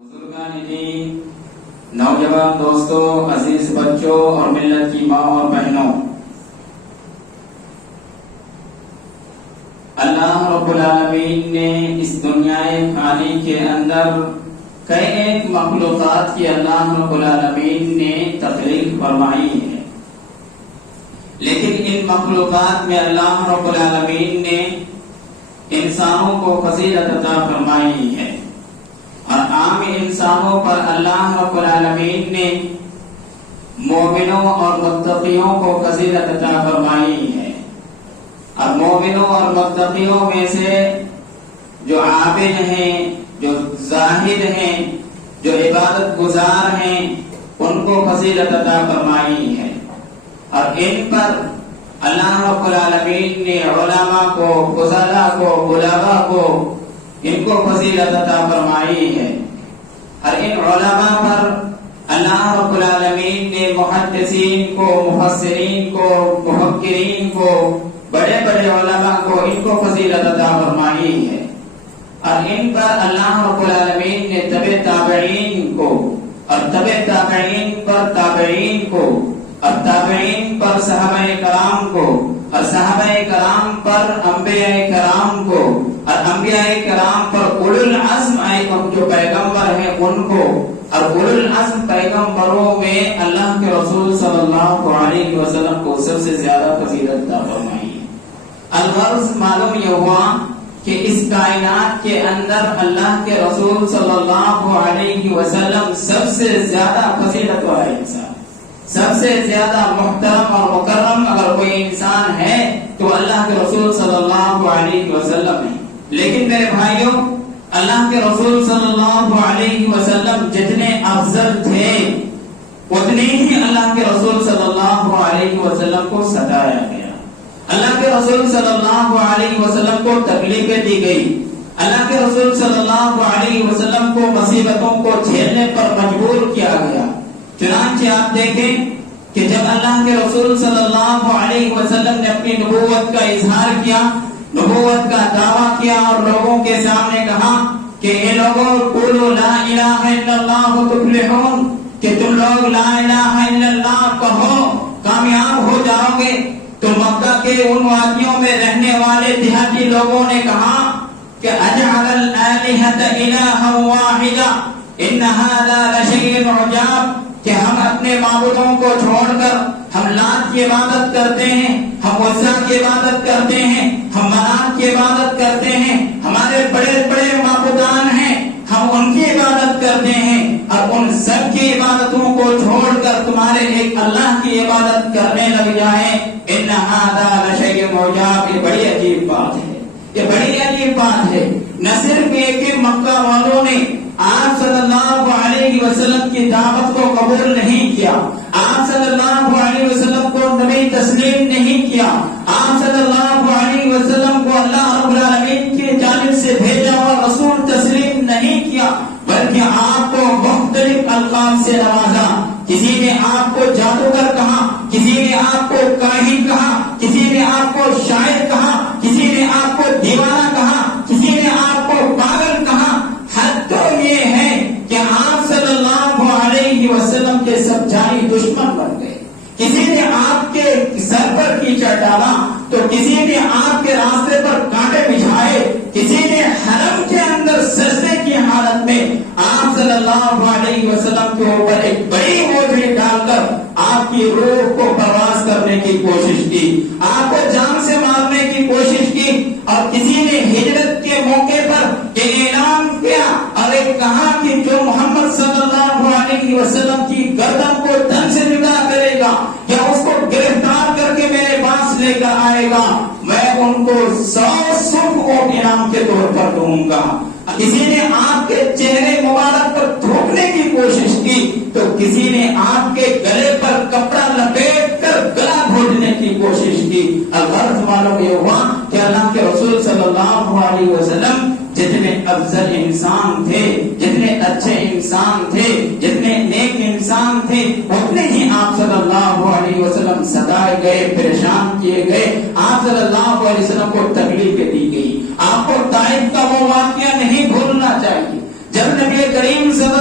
بزرگان دین، نوجوان دوستوں، عزیز بچوں اور ملت کی ماں اور بہنوں، اللہ رب العالمین نے اس دنیا فانی کے اندر کئی ایک مخلوقات کی اللہ رب العالمین نے تخلیق فرمائی ہے، لیکن ان مخلوقات میں اللہ رب العالمین نے انسانوں کو فضیلت عطا فرمائی ہے، اور عام انسانوں پر اللہ رب العالمین نے مومنوں اور متقیوں کو فضیلت عطا فرمائی ہے۔ اور مومنوں اور متقیوں میں سے جو عابد ہیں، جو زاہد ہیں، جو عبادت گزار ہیں، ان کو فضیلت عطا فرمائی ہے، اور ان پر اللہ رب العالمین نے علماء کو، فضلاء کو، بلغاء کو، ان کو فضیلت عطا فرمائی ہے۔ اور ان علماء پر اللہ رب العالمین نے محدثین کو، مفسرین کو، مفکرین کو، بڑے بڑے علماء کو، ان کو فضیلت عطا فرمائی ہے، اور ان پر اللہ رب العالمین نے تبع تابعین کو، اور تبع تابعین پر تابعین کو، اور تابعین پر صحابہ کرام کو، اور صحابہ کرام پر انبیاء کرام کو، اور انبیاء کرام پر اولو العزم جو پیغمبر ہیں ان کو، اور اولو العزم پیغمبروں میں اللہ کے رسول صلی اللہ علیہ وسلم کو سب سے زیادہ فضیلت عطا فرمائی ہے۔ الغرض معلوم یہ ہوا کہ اس کائنات کے اندر اللہ کے رسول صلی اللہ علیہ وسلم سب سے زیادہ فضیلت والا انسان، سب سے زیادہ محترم اور مکرم اگر کوئی انسان ہے تو اللہ کے رسول صلی اللہ علیہ وسلم ہے۔ لیکن میرے بھائیوں، اللہ کے رسول صلی اللہ علیہ وسلم جتنے افضل تھے اتنے ہی اللہ کے رسول صلی اللہ علیہ وسلم کو ستایا گیا، اللہ کے رسول صلی اللہ علیہ وسلم کو تکلیفیں دی گئی، اللہ کے رسول صلی اللہ علیہ وسلم کو مصیبتوں کو جھیلنے پر مجبور کیا گیا۔ چنانچہ آپ دیکھیں کہ جب اللہ کے رسول صلی اللہ علیہ وسلم نے اپنی نبوت کا اظہار کیا، نبوت کا دعویٰ کیا، اور لوگوں کے سامنے کہا کہ اے لوگوں، قولوا لا الہ الا اللہ تفلحون، کہ تم لوگ لا الہ الا اللہ کہو کامیاب ہو جاؤ گے۔ تو مکہ کے ان وادیوں میں رہنے والے دیہاتی لوگوں نے کہا کہ اجعل الآلہۃ الہا واحدا ان ھذا لشیء عجاب، کہ ہم اپنے معبودوں کو چھوڑ کر ہم لات کی عبادت کرتے ہیں، ہم عزیٰ کی عبادت کرتے ہیں، ہم منات کی عبادت کرتے ہیں، ہمارے بڑے بڑے معبودان ہیں، ہم ان کی عبادت کرتے ہیں، اور ان سب کی عبادتوں کو چھوڑ کر تمہارے ایک اللہ کی عبادت کرنے لگ جائیں، ان ھذا لشیء عجاب۔ یہ بڑی عجیب بات ہے، یہ بڑی عجیب بات ہے۔ نہ صرف یہ کہ مکہ والوں نے آپ صلی اللہ علیہ وسلم کی دعوت کو قبول نہیں کیا، آپ صلی اللہ علیہ وسلم کو نبی تسلیم نہیں کیا، آپ صلی اللہ علیہ وسلم کو اللہ رب العالمین کی جانب سے بھیجا ہوا رسول تسلیم نہیں کیا، بلکہ آپ کو مختلف القاب سے نوازا۔ کسی نے آپ کو جادوگر کہا، کسی نے آپ کو کاہن کہا، کسی نے آپ کو شاعر کہا، کسی نے آپ کو دیوانہ کہا، کسی نے آپ کو پاگل کہا۔ حد تو یہ ہے کہ آپ صلی اللہ علیہ وسلم کے سب جانی دشمن بن گئے۔ کسی نے آپ کے سر پر کیچڑ ڈالا تو کسی نے آپ کے راستے پر کانٹے بچھائے، کسی نے حرم کے اندر سجدے کی حالت میں آپ صلی اللہ علیہ وسلم کے اوپر ایک بڑی بوجھ ڈال کر آپ کی روح کو پرواز کرنے کی کوشش کی، آپ کو جان سے مارنے کی کوشش کی، اور کسی نے ہجرت کے موقع پر یہ اعلان کیا اور ایک کہا کہ جو محمد صلی اللہ علیہ وسلم کی گردن کو تن سے جدا کرے گا یا اس کو گرفتار کر کے میرے پاس لے کر آئے گا، میں ان کو 100 سرخ اونٹ انعام کے طور پر دوں گا۔ کسی نے آپ کے چہرے مبارک پر تھوکنے کی کوشش کی تو کسی نے آپ کے گلے پر کپڑا لپیٹ کر گلا گھونٹنے کی کوشش کی۔ الغرض معلوم یہ ہوا کہ اللہ کے رسول صلی اللہ علیہ وسلم جتنے افضل انسان تھے، جتنے اچھے انسان تھے، جتنے نیک انسان تھے، اتنے ہی آپ صلی اللہ علیہ وسلم ستائے گئے، پریشان کیے گئے، آپ صلی اللہ علیہ وسلم کو تکلیفیں دی گئی۔ آپ کو طائف کا وہ واقعہ نہیں بھولنا چاہیے جب نبی کریم صلی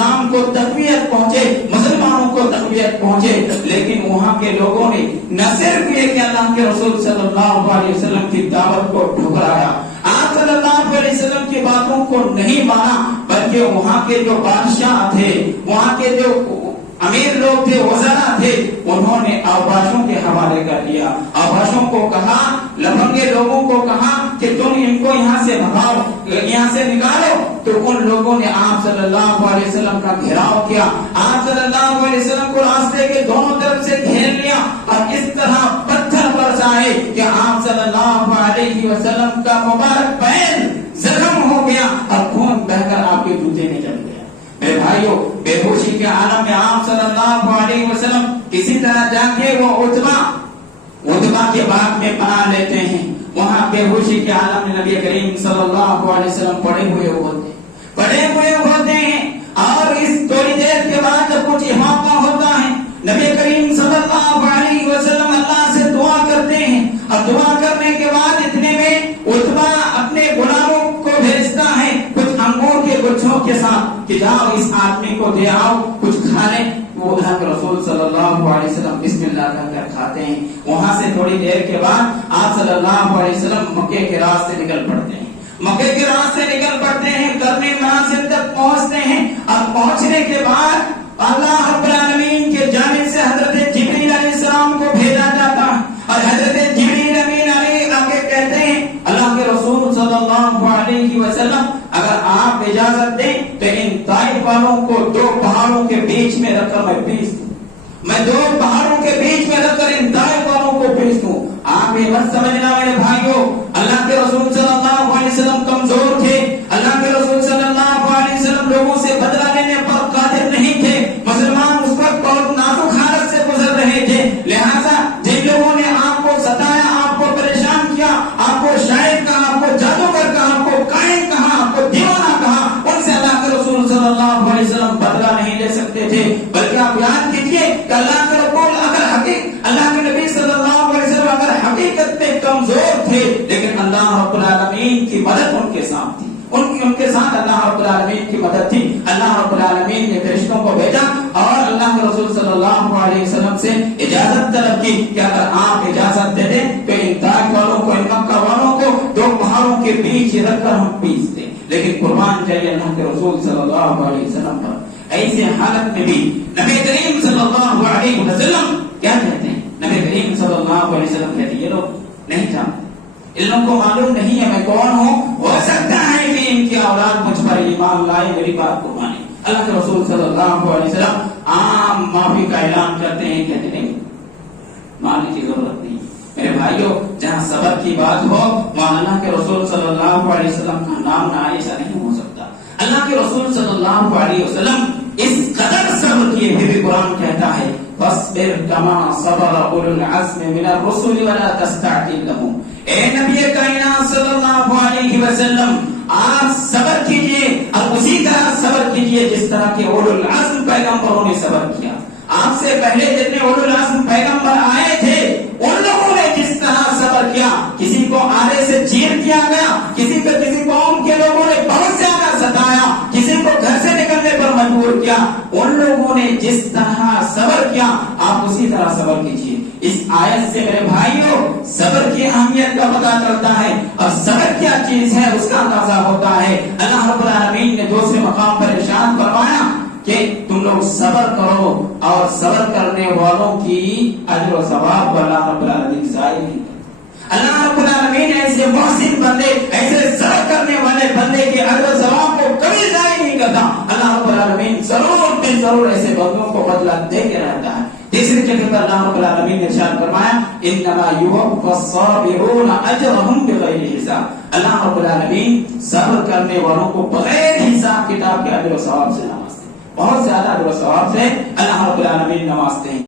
اسلام کو تقویت پہنچے، مسلمانوں کو تقویت پہنچے، لیکن وہاں کے لوگوں نے نہ صرف یہ کہ اللہ کے رسول صلی اللہ علیہ وسلم کی دعوت کو ٹھکرایا، آپ صلی اللہ علیہ وسلم کی باتوں کو نہیں مانا، بلکہ وہاں کے جو بادشاہ تھے، وہاں کے جو امیر لوگ تھے، وزراء تھے، انہوں نے اوباشوں کے حوالے کر دیا، اوباشوں کو کہا، لفنگے لوگوں کو کہا کہ تم ان کو یہاں سے بھگاؤ، یہاں سے نکالو، تو ان لوگوں نے آپ صلی اللہ علیہ وسلم کا گھیراؤ کیا، آپ صلی اللہ علیہ وسلم کو راستے کے دونوں طرف سے گھیر لیا اور اس طرح پتھر برسائے کہ آپ صلی اللہ علیہ وسلم کا مبارک پیر زخم ہو گیا اور خون بہ کر آپ کے جوتے میں جم گیا۔ میرے بھائیوں، بے ہوشی کے عالم میں آپ صلی اللہ علیہ وسلم کسی طرح جا کے وہ عتبہ کے باغ میں پناہ لیتے ہیں، وہاں بے ہوشی کے عالم میں نبی کریم صلی اللہ علیہ وسلم پڑے ہوئے ہوتے ہیں اور اس تھوڑی دیر کے بعد جب کچھ احاطہ ہوتا ہے، نبی کریم صلی اللہ علیہ وسلم اللہ سے دعا کرتے ہیں اور دعا کرنے کے بعد اتنے میں عتبہ اپنے غلاموں کو بھیجتا ہے کچھ انگور کے گچھوں کے ساتھ کہ جاؤ اس آدمی کو دے آؤ کچھ کھا لیں۔ وہ اللہ کے رسول صلی اللہ علیہ وسلم بسم اللہ کہہ کر کھاتے ہیں۔ وہاں سے تھوڑی دیر کے بعد آپ صلی اللہ علیہ وسلم مکے کے راستے نکل پڑتے ہیں، مکے کے راستے نکل پڑتے ہیں، کرنے منازل تک پہنچتے ہیں اور پہنچنے کے بعد اللہ رب العالمین کے جانب سے حضرت جبریل علیہ السلام کو بھیجا جاتا ہے اور حضرت جبریل امین علیہ آ کے کہتے ہیں اللہ کے رسول صلی اللہ علیہ وسلم اگر آپ اجازت دیں تو ان طائف والوں کو دو پہاڑوں کے بیچ میں رکھ کر میں پیس دوں، میں دو پہاڑوں کے بیچ میں رکھ کر ان طائف والوں کو پیس دوں۔ آپ یہ مت سمجھنا میرے بھائیوں، اللہ کے رسول صلی اللہ علیہ وسلم کمزور تھے، اللہ کے رسول صلی اللہ علیہ وسلم لوگوں سے بدلہ لینے پر قادر نہیں تھے، مسلمان اس وقت بہت نازک حالت سے گزر رہے تھے، لہذا جن لوگوں نے آپ کو ستایا، آپ کو پریشان کیا، آپ کو شاعر کہا، آپ کو جادوگر کہا، آپ کو کائن کہا، آپ کو دیوانہ کہا، ان سے اللہ کے رسول صلی اللہ علیہ وسلم بدلہ نہیں لے سکتے تھے، بلکہ آپ یاد کیجئے کہ اللہ کے رسول اللہ کے نبی صلی اللہ علیہ وسلم اگر حقیقت میں کمزور تھے لیکن اللہ رب العالمین کی مدد ان کے ساتھ تھی، ان کے ساتھ اللہ رب العالمین کی مدد تھی۔ اللہ رب العالمین نے فرشتوں کو بھیجا اور اللہ کے رسول صلی اللہ علیہ وسلم سے اجازت طلب کی کہ اگر آپ اجازت دے دیں تو ان طائف والوں کو، ان مکہ والوں کو دو پہاڑوں کے بیچ رکھ کر ہم پیس دیں، لیکن قربان چاہیے اللہ کے رسول صلی اللہ علیہ وسلم پر۔ ایسے حالت میں بھی نبی کریم صلی اللہ علیہ وسلم کیا کہتے ہیں؟ نبی کریم صلی اللہ علیہ وسلم کہتے ہیں یہ لوگ نہیں جانتے، ان لوگوں کو معلوم نہیں ہے میں کون ہوں، ہو سکتا ہے کہ ان کی اولاد مجھ پر ایمان لائے، میری بات کو مانے۔ اللہ کے رسول صلی اللہ علیہ وسلم عام معافی کا اعلان کرتے ہیں، کہتے نہیں ماننے کی ضرورت نہیں۔ میرے بھائیوں، جہاں صبر کی بات ہو وہاں اللہ کے رسول صلی اللہ علیہ وسلم کا نام نہ آئے، ایسا نہیں ہو سکتا۔ اللہ کے رسول صلی اللہ علیہ وسلم اس قدر صبر کیے پھر بھی قرآن کہتا ہے فاصبر کما صبر اولو العزم من الرسل ولا تستعجل لهم۔ اے نبی کائنات صلی اللہ علیہ وسلم، آپ صبر کیجئے اور اسی طرح صبر کیجئے جس طرح کے اولو العزم پیغمبروں نے صبر کیا۔ آپ سے پہلے جتنے اولو العزم پیغمبر آئے تھے ان لوگوں نے جس طرح صبر کیا، کسی کو آرے سے چیر کیا گیا، کسی قوم کے لوگوں نے بہت زیادہ ستایا، کسی کو گھر سے نکلنے پر مجبور کیا، ان لوگوں نے جس طرح صبر کیا آپ اسی طرح صبر کیجیے۔ اس آیت سے میرے بھائیوں صبر کی اہمیت کا پتہ چلتا ہے اور صبر کیا چیز ہے اس کا اندازہ ہوتا ہے۔ اللہ رب العالمین نے دوسرے مقام پر ارشاد فرمایا کہ تم لوگ صبر کرو اور صبر کرنے والوں کی اجر و ثواب کو اللہ رب العالمین ضائع نہیں کرتا۔ اللہ رب العالمین ایسے محسن بندے، ایسے صبر کرنے والے بندے کے اجر و ثواب کو کبھی ضائع نہیں کرتا۔ اللہ رب العالمین ضرور بے ضرور ایسے بندوں کو بدلہ دے کے رہتا ہے۔ تیسری جگہ پر اللہ رب العالمین نے ارشاد فرمایا انما یوفى الصابرون اجرهم بغیر حساب۔ اللہ رب العالمین صبر کرنے والوں کو بغیر حساب کتاب کے اجر و ثواب سے نوازتے ہیں، بہت زیادہ اجر و ثواب سے اللہ رب العالمین نوازتے ہیں۔